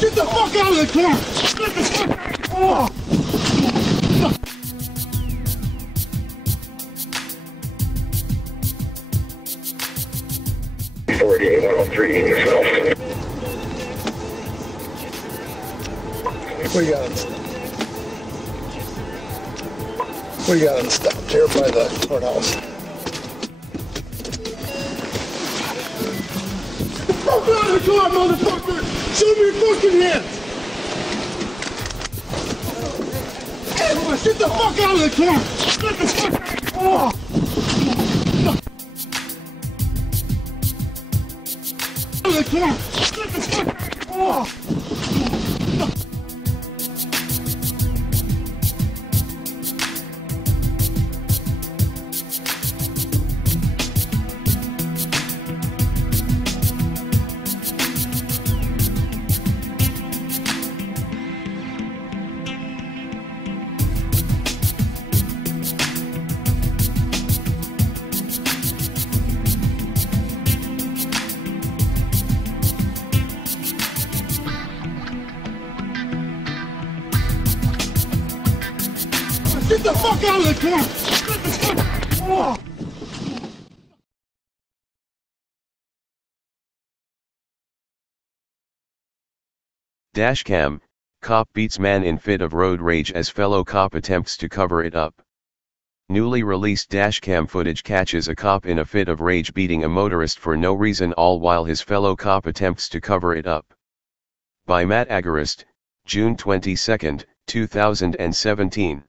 Get the fuck out of the car! Get the fuck out! Oh. 48-103 yourself. What do you got on the stop? What do you got on the stop? Here by the courthouse. Get the fuck out of the car, motherfucker! Show me your fucking hands! Get the fuck out of the car! Get the fuck out! Oh. Out of the car! Get the fuck out! Oh. Get the fuck out of the car! Get the fuck out! Oh. Dashcam, cop beats man in fit of road rage as fellow cop attempts to cover it up. Newly released dashcam footage catches a cop in a fit of rage beating a motorist for no reason, all while his fellow cop attempts to cover it up. By Matt Agarist, June 22, 2017.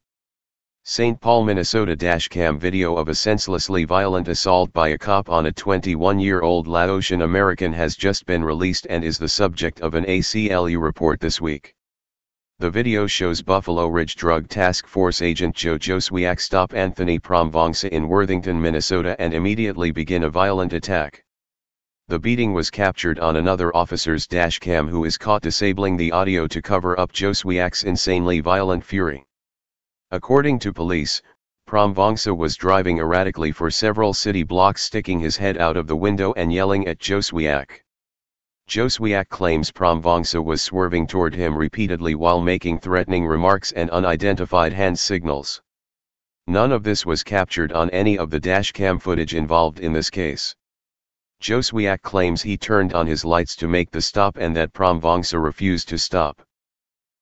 St. Paul, Minnesota. Dashcam video of a senselessly violent assault by a cop on a 21-year-old Laotian American has just been released and is the subject of an ACLU report this week. The video shows Buffalo Ridge Drug Task Force agent Joe Joswiak stop Anthony Promvongsa in Worthington, Minnesota and immediately begin a violent attack. The beating was captured on another officer's dashcam, who is caught disabling the audio to cover up Joswiak's insanely violent fury. According to police, Promvongsa was driving erratically for several city blocks, sticking his head out of the window and yelling at Joswiak. Joswiak claims Promvongsa was swerving toward him repeatedly while making threatening remarks and unidentified hand signals. None of this was captured on any of the dashcam footage involved in this case. Joswiak claims he turned on his lights to make the stop and that Promvongsa refused to stop.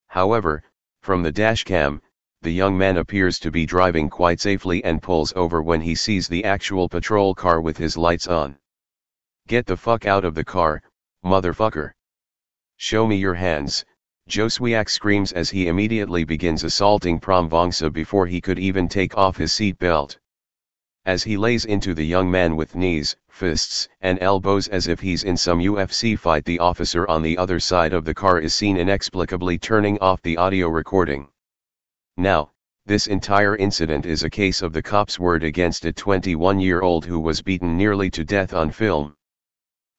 However, from the dashcam, the young man appears to be driving quite safely and pulls over when he sees the actual patrol car with his lights on. "Get the fuck out of the car, motherfucker. Show me your hands," Joswiak screams as he immediately begins assaulting Promvongsa before he could even take off his seat belt. As he lays into the young man with knees, fists, and elbows as if he's in some UFC fight, the officer on the other side of the car is seen inexplicably turning off the audio recording. Now, this entire incident is a case of the cop's word against a 21-year-old who was beaten nearly to death on film.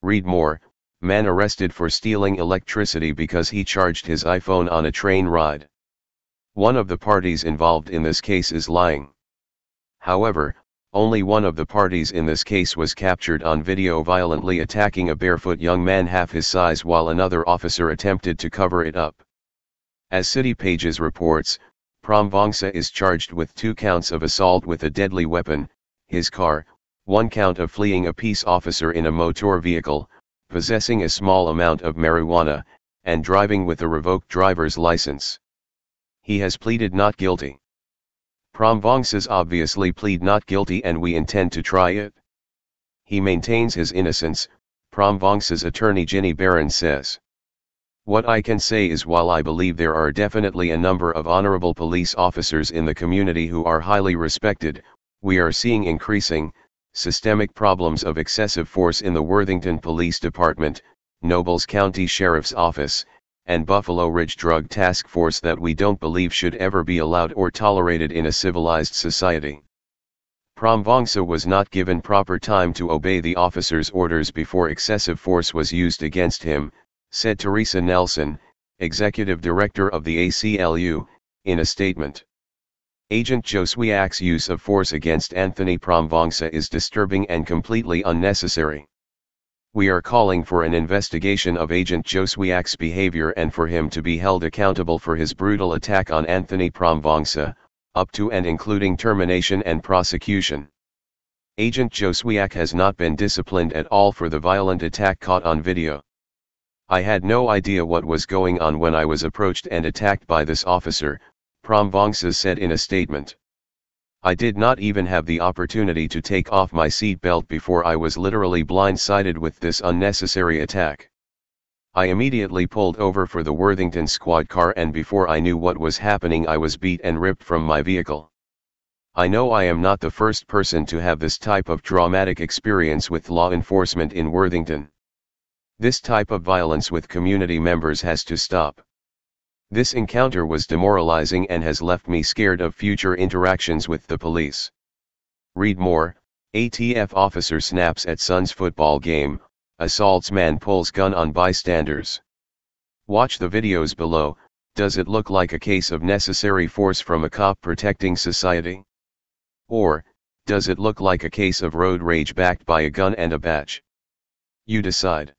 Read more: man arrested for stealing electricity because he charged his iPhone on a train ride. One of the parties involved in this case is lying. However, only one of the parties in this case was captured on video violently attacking a barefoot young man half his size while another officer attempted to cover it up. As City Pages reports, Promvongsa is charged with 2 counts of assault with a deadly weapon, his car, 1 count of fleeing a peace officer in a motor vehicle, possessing a small amount of marijuana, and driving with a revoked driver's license. He has pleaded not guilty. Promvongsa's obviously plead not guilty and we intend to try it. He maintains his innocence, Promvongsa's attorney Ginny Barron says. "What I can say is, while I believe there are definitely a number of honorable police officers in the community who are highly respected, we are seeing increasing, systemic problems of excessive force in the Worthington Police Department, Nobles County Sheriff's Office, and Buffalo Ridge Drug Task Force that we don't believe should ever be allowed or tolerated in a civilized society." Promvongsa was not given proper time to obey the officer's orders before excessive force was used against him, said Teresa Nelson, executive director of the ACLU, in a statement. Agent Joswiak's use of force against Anthony Promvongsa is disturbing and completely unnecessary. We are calling for an investigation of Agent Joswiak's behavior and for him to be held accountable for his brutal attack on Anthony Promvangsa, up to and including termination and prosecution. Agent Joswiak has not been disciplined at all for the violent attack caught on video. I had no idea what was going on when I was approached and attacked by this officer, Promvangsa said in a statement. I did not even have the opportunity to take off my seat belt before I was literally blindsided with this unnecessary attack. I immediately pulled over for the Worthington squad car, and before I knew what was happening I was beat and ripped from my vehicle. I know I am not the first person to have this type of traumatic experience with law enforcement in Worthington. This type of violence with community members has to stop. This encounter was demoralizing and has left me scared of future interactions with the police. Read more. ATF officer snaps at son's football game, assaults man pulls gun on bystanders. Watch the videos below. Does it look like a case of necessary force from a cop protecting society? Or, does it look like a case of road rage backed by a gun and a badge? You decide.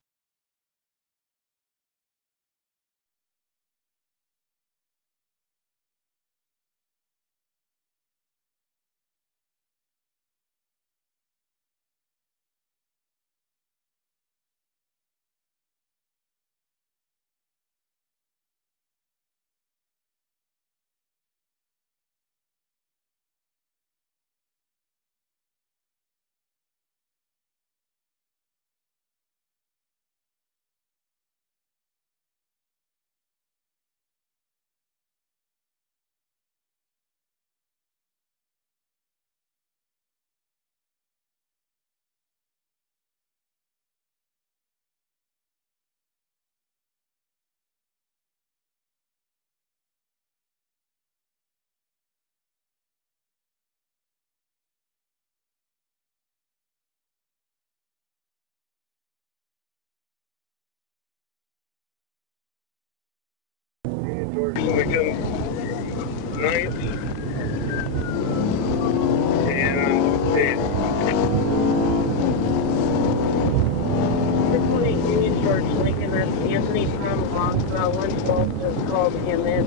Second, 9th, and 8th. 618 Union George Lincoln, that's Anthony Promvangsa. One spoke just called him in.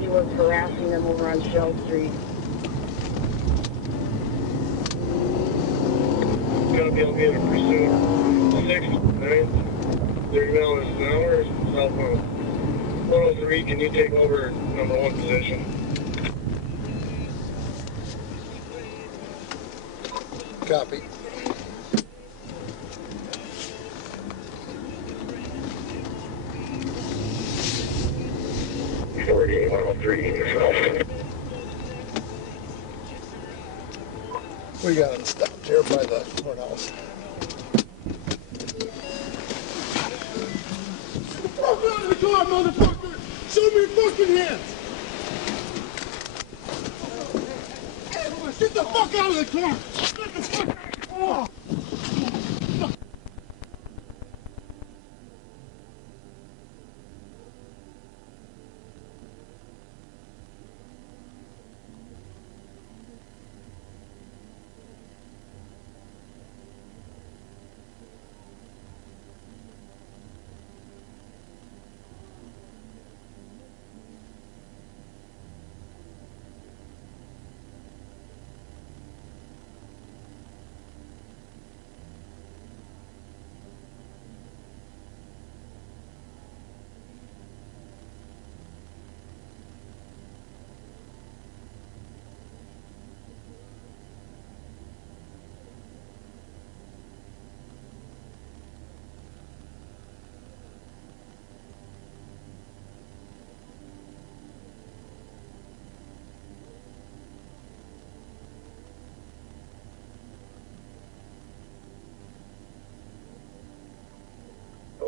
He was harassing them over on Shell Street. Gonna be okay to pursue 6th, 9th, 30 miles an hour, southbound. 103, can you take over number 1 position? Copy. Authority 103, south. We got him stopped here by the courthouse. Fuck out of the car, motherfucker! Show me your fucking hands! Get the fuck out of the car! Get the fuck out! Oh.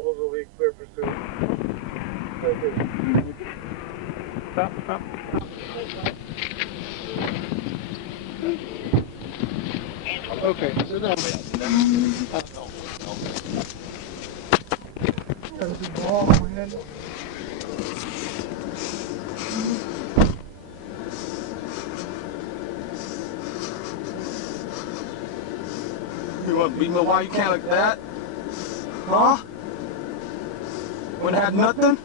Will be clear pursuit. Stop, stop. Okay, sit down. There's a ball, man. You want to beat me? Why you can't like that? Huh? When I had nothing?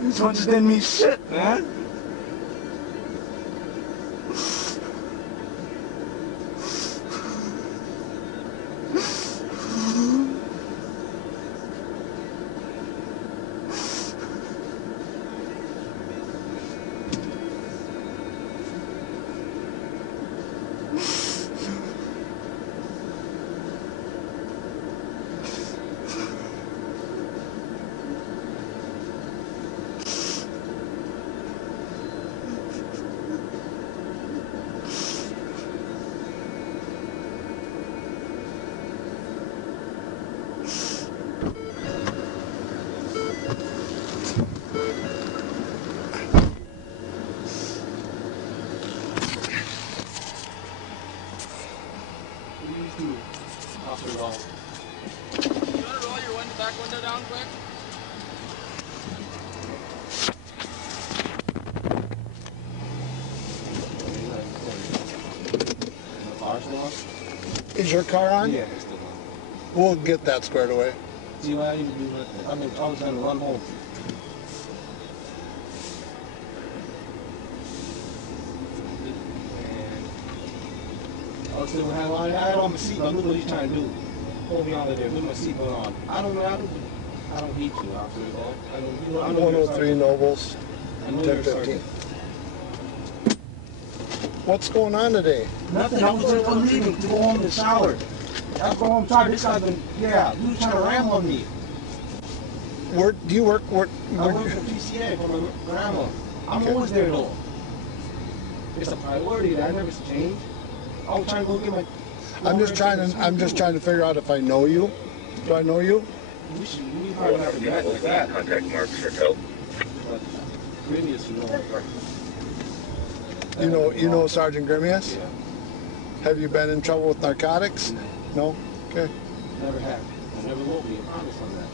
These ones just didn't mean shit, man. Is your car on? Yeah, it's still on. We'll get that squared away. See what I need to do with it? I mean, I was gonna run home. And I was saying, I had on my seatbelt. Look what he's trying to do. Hold me out of there with my seatbelt on. I don't hate you, officer. I know 103 Nobles, I know you're 1015. What's going on today? nothing. I was leaving to go home in the shower. That's what I'm trying. This guy's been, he was trying to ram on me. Where do you work? I work for PCA for my grandma. I'm Okay. always there though. It's a priority that I never change. I was trying to go get my. I'm just trying to figure out if I know you. Do I know you? We probably have to get like that. Contact marks for help. But Grimius, You know Sergeant Grimius? Yeah. Have you been in trouble with narcotics? No? Okay. Never have. I never will be. I promise on that.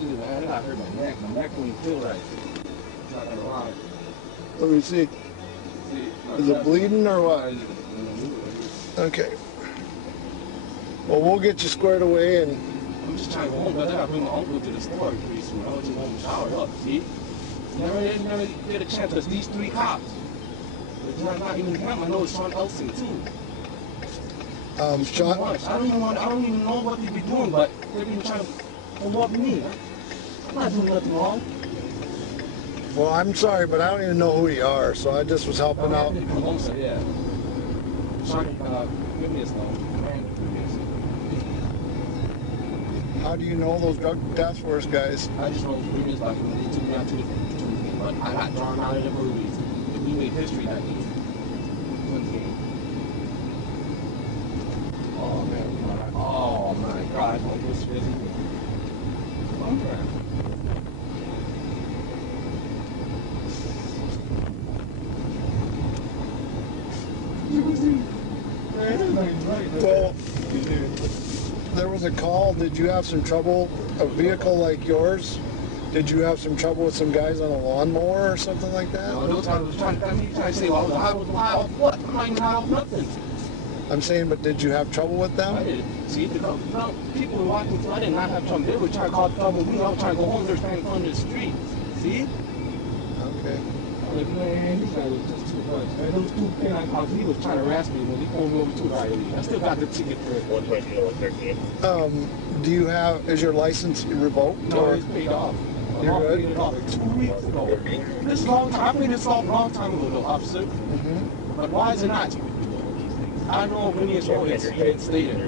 Dude, man, I hurt my neck. My neck don't even feel right. Not gonna lie. Let me see. Is it bleeding or what? Okay. Well, we'll get you squared away and... I'm just trying to go home, but I gotta bring my uncle to the store pretty soon. I want to go home and shower up, see? Never get a chance. There's these 3 cops. It's not even him. I know it's Sean Elson too. Sean... I don't even know what they be doing, but they're even trying to pull up me. I'm not doing nothing wrong. Well, I'm sorry, but I don't even know who you are, so I just was helping out. Yeah. Sean, give me his name. How do you know those drug task force guys? I just know Grimius like they took me out to the but I got drawn out of the movies. We made history that day. Oh man, oh my God, I was busy. Well, there was a call. Did you have some trouble? A vehicle like yours? Did you have some trouble with some guys on a lawnmower or something like that? No, those guys was trying to say, well, I was high off what? I'm not even high off nothing. I'm saying, but did you have trouble with them? I didn't. See, the people were walking through. I did not have trouble. They were trying to call trouble with me. I was trying to go home. They were standing in front of the street. See? Okay. I was like, man, these guys was just too much. Man, those 2 canine cops, he was trying to harass me when he pulled me over to the I still got the ticket for it. 120-113. Do you have, is your license revoked? No, or? it's paid off. You're good? Paid it off like 2 weeks ago. This long time. I made this off a long time ago, though, officer. Mm-hmm. But why is it not? I know when it's always stated.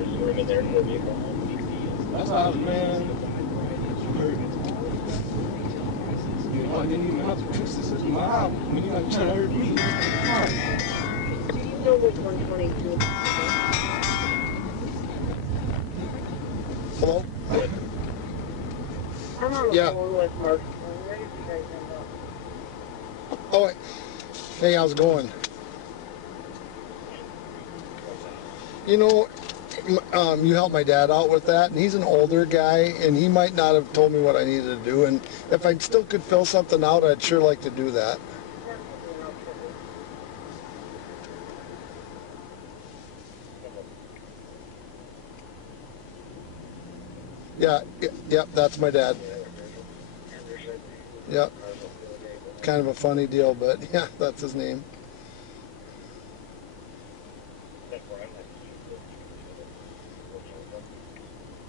That's how, man. I didn't even have to twist the system out. When you got trying to hurt me, Noble 122. Hello? I'm on the Yeah. phone with Mark. I'm ready for you guys to hang up. Oh, wait. Hey, how's it going? You know, you helped my dad out with that, and he's an older guy, and he might not have told me what I needed to do, and if I still could fill something out, I'd sure like to do that. Yeah, yep, that's my dad. Yep. Kind of a funny deal, but yeah, that's his name.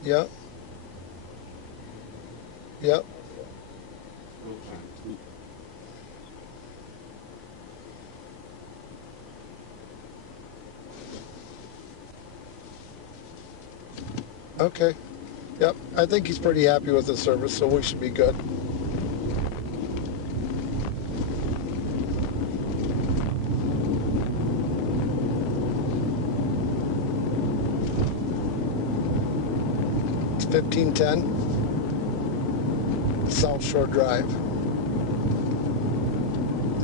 Yep. Yep. Okay. Yep. I think he's pretty happy with the service, so we should be good. It's 1510 South Shore Drive.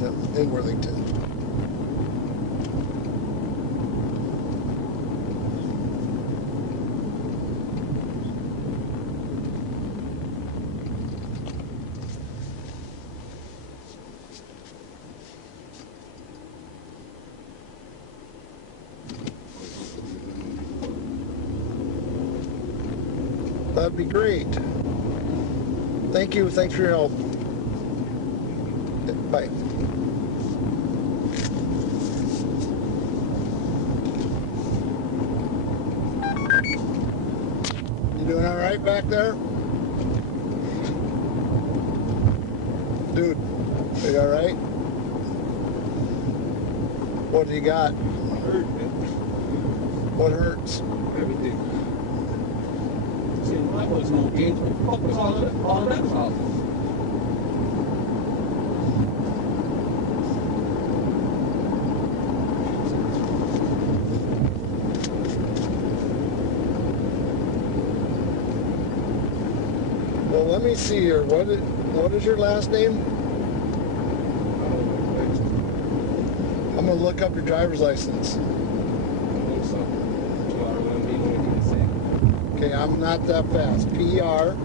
Yep, in Worthington. That'd be great. Thank you. Thanks for your help. Bye. You doing all right back there? Dude, are you all right? What do you got? Hurt, man. What hurts? Everything. See, that was no games. What the fuck was all of that about? Well, let me see here. What is your last name? I'm gonna look up your driver's license. Okay, I'm not that fast. PROMMELL.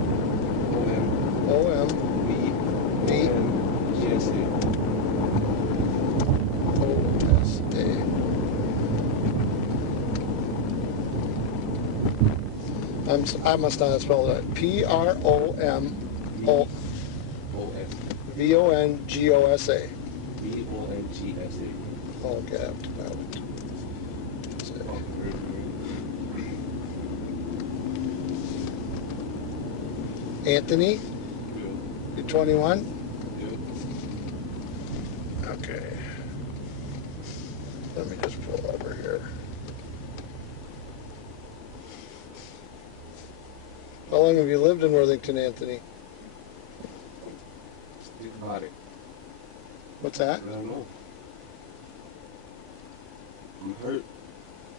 I must not have spelled it. PROMMELL. VONGOSA. Okay, Anthony? You're 21? Okay. Let me just pull over here. How long have you lived in Worthington, Anthony? Think about it. What's that? I don't know. I'm hurt.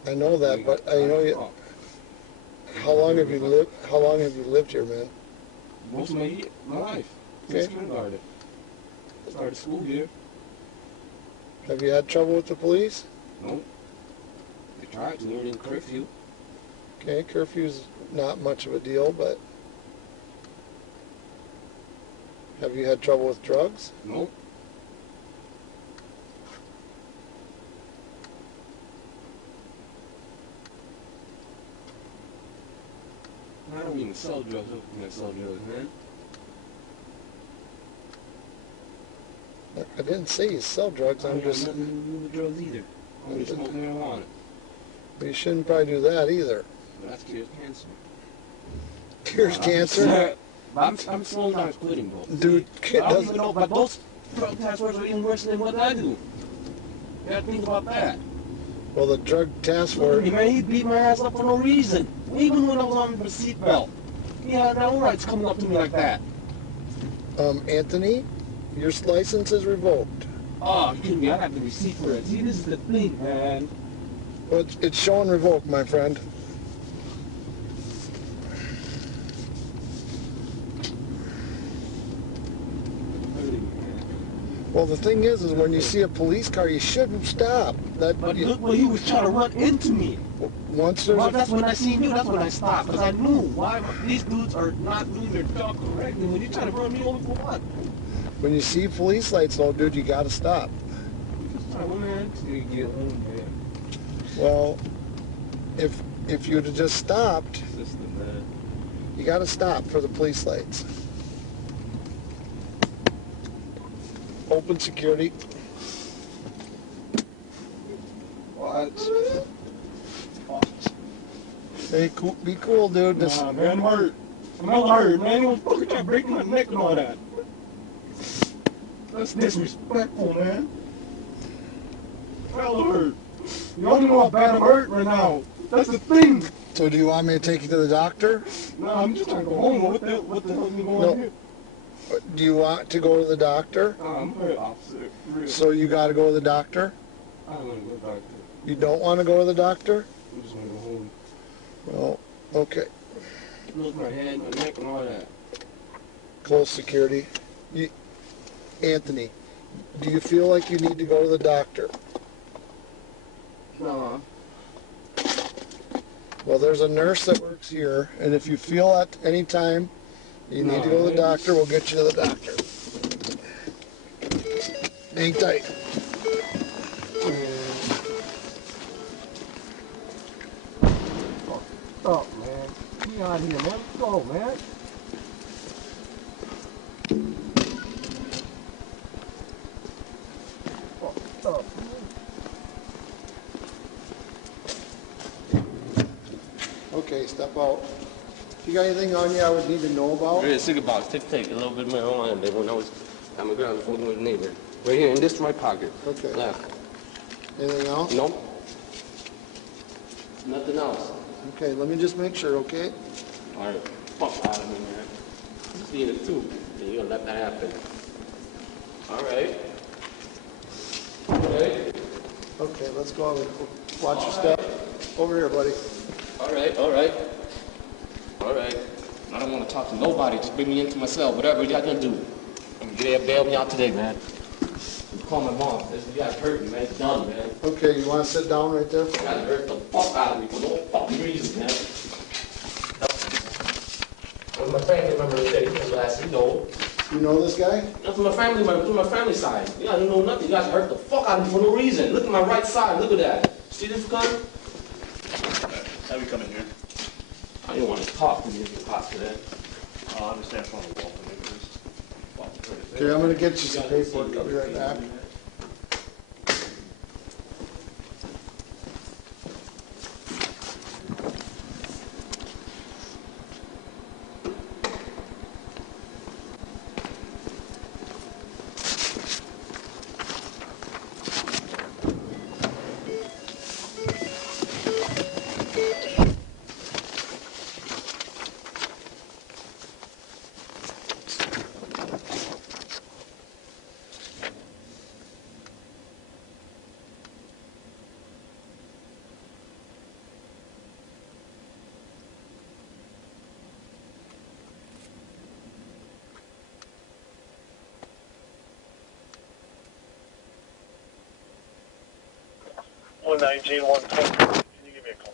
I know that, but I know you. How long have you lived? How long have you lived here, man? Most of my life. Since kindergarten. Started school here. Have you had trouble with the police? No. They tried to. They're in curfew. Okay, curfew's not much of a deal, but have you had trouble with drugs? No. I don't even sell drugs. I don't sell drugs, man. I didn't say you sell drugs. I'm just. nothing to do with drugs either. I only smoke marijuana. You shouldn't probably do that either. But that's cures cancer. Cures cancer? I'm slowing down quitting, bro. Dude, I don't even know, but those drug task force are even worse than what I do. You gotta think about that. Well, the drug task Look at force. me, man, he beat my ass up for no reason. Even when I was on the seatbelt. He had no rights coming up to me like that. Anthony, your license is revoked. Oh, you kidding me? I have the receipt for it. See, this is the thing, man. Well, it's showing revoked, my friend. Well, the thing is when you see a police car, you shouldn't stop. But look where he was trying to run into me. Once there's Well, that's when I seen you. That's when I stopped. Because I knew why these dudes are not doing their job correctly. When you're trying to run me over for what? when you see police lights, though, dude, you gotta stop. Well, if you'd have just stopped, you gotta stop for the police lights. Open security. What? Hey, cool, be cool, dude. Nah, man, I'm hurt. I'm not hurt, man. You was fucking trying to break my neck and all that. That's disrespectful, man. Hell hurt. You don't know how bad I'm hurt right now. That's the thing. So do you want me to take you to the doctor? No, I'm just trying to go home. What the hell is going on here? Do you want to go to the doctor? I'm very opposite. Really. So you gotta go to the doctor? I don't want to go to the doctor. You don't want to go to the doctor? I just want to go home. Well, okay. Look, my head, my neck, and all that. Close security. Anthony, do you feel like you need to go to the doctor? No. Well, there's a nurse that works here, and if you feel at any time you need to go to the doctor, we'll get you to the doctor. Hang tight. Stop, man. Get out of here, man. Let's go, man. Stop. Okay, step out. You got anything on you I would need to know about? Right here, cigarette box, take a little bit of marijuana in there when I was on the ground with my neighbor. Right here, in this right pocket. Okay. Left. Anything else? Nope. Nothing else. Okay, let me just make sure, okay? Alright, fuck out of me, man. You seen it too, and you're gonna let that happen. Alright. Alright. Okay, let's go over. Watch your step. Over here, buddy. Alright. I don't want to talk to nobody, just bring me into my cell, whatever y'all gonna do. I'm gonna get there, bail me out today, man. Call my mom. You guys hurt me, man. It's done, man. Okay, you want to sit down right there? You guys hurt the fuck out of me for no fucking reason, man. When my family member said he was last, you know. You know this guy? That's my family member, from my family side. You guys don't know nothing. You guys hurt the fuck out of me for no reason. Look at my right side. Look at that. See this gun? How we come in here? I didn't want to talk to me if you talk to that. I understand from the wall, but Okay, I'm going to get you some paperwork. I'll be right back. One 120. Can you give me a call?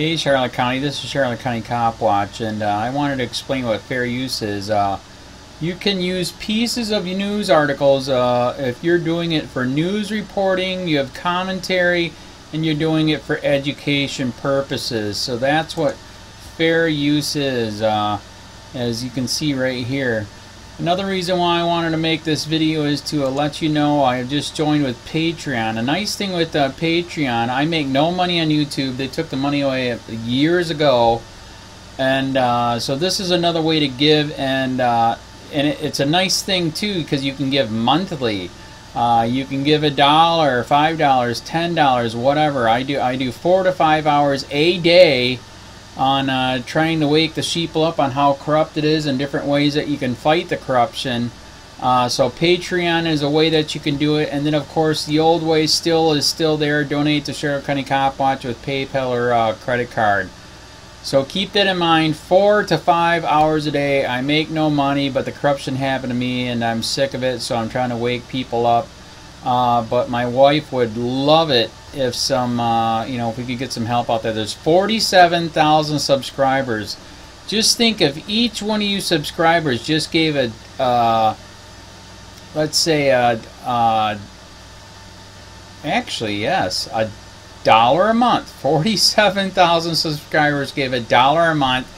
Hey Charlotte County, this is Charlotte County Cop Watch, and I wanted to explain what fair use is. You can use pieces of news articles if you're doing it for news reporting, you have commentary, and you're doing it for education purposes. So that's what fair use is, as you can see right here. Another reason why I wanted to make this video is to let you know I have just joined with Patreon. A nice thing with Patreon, I make no money on YouTube. They took the money away years ago, and so this is another way to give, and it's a nice thing too because you can give monthly. You can give $1, $5, $10, whatever. I do 4 to 5 hours a day on trying to wake the sheeple up on how corrupt it is and different ways that you can fight the corruption. So Patreon is a way that you can do it, and then of course the old way is still there. Donate to Charlotte County Cop Watch with PayPal or credit card. So keep that in mind. 4 to 5 hours a day. I make no money, but the corruption happened to me and I'm sick of it, so I'm trying to wake people up. But my wife would love it if if we could get some help out there. There's 47,000 subscribers. Just think if each one of you subscribers just gave let's say actually yes, $1 a month. 47,000 subscribers gave $1 a month.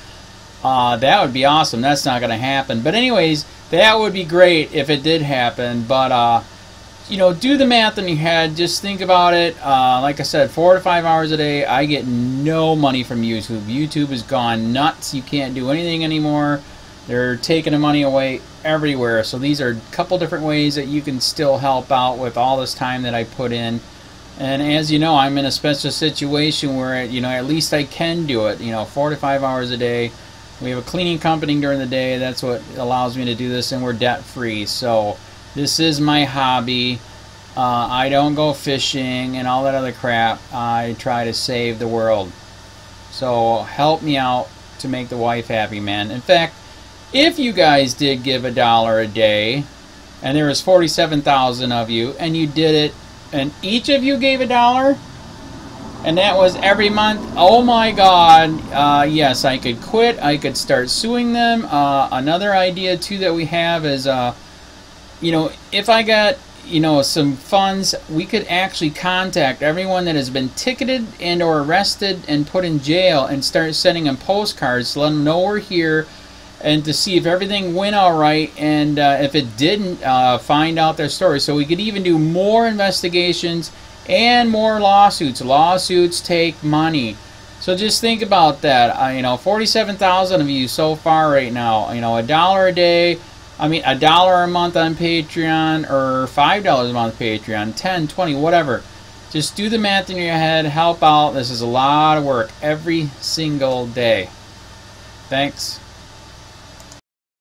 That would be awesome. That's not going to happen. But anyways, that would be great if it did happen. But do the math in your head. Just think about it. Like I said, 4 to 5 hours a day. I get no money from YouTube. YouTube has gone nuts. You can't do anything anymore. They're taking the money away everywhere. So these are a couple different ways that you can still help out with all this time that I put in. And as you know, I'm in a special situation where at least I can do it. 4 to 5 hours a day. We have a cleaning company during the day. That's what allows me to do this, and we're debt free. So this is my hobby. I don't go fishing and all that other crap. I try to save the world. So help me out to make the wife happy, man. In fact, if you guys did give $1 a day, and there was 47,000 of you, and you did it, and each of you gave $1, and that was every month, oh my God, yes, I could quit. I could start suing them. Another idea too that we have is if I got some funds, we could actually contact everyone that has been ticketed and or arrested and put in jail and start sending them postcards to let them know we're here, and to see if everything went all right, and if it didn't, find out their story. So we could even do more investigations and more lawsuits. Lawsuits take money. So just think about that. 47,000 of you so far right now. $1 a day. $1 a month on Patreon, or $5 a month Patreon, 10, 20, whatever. Just do the math in your head, help out. This is a lot of work every single day. Thanks.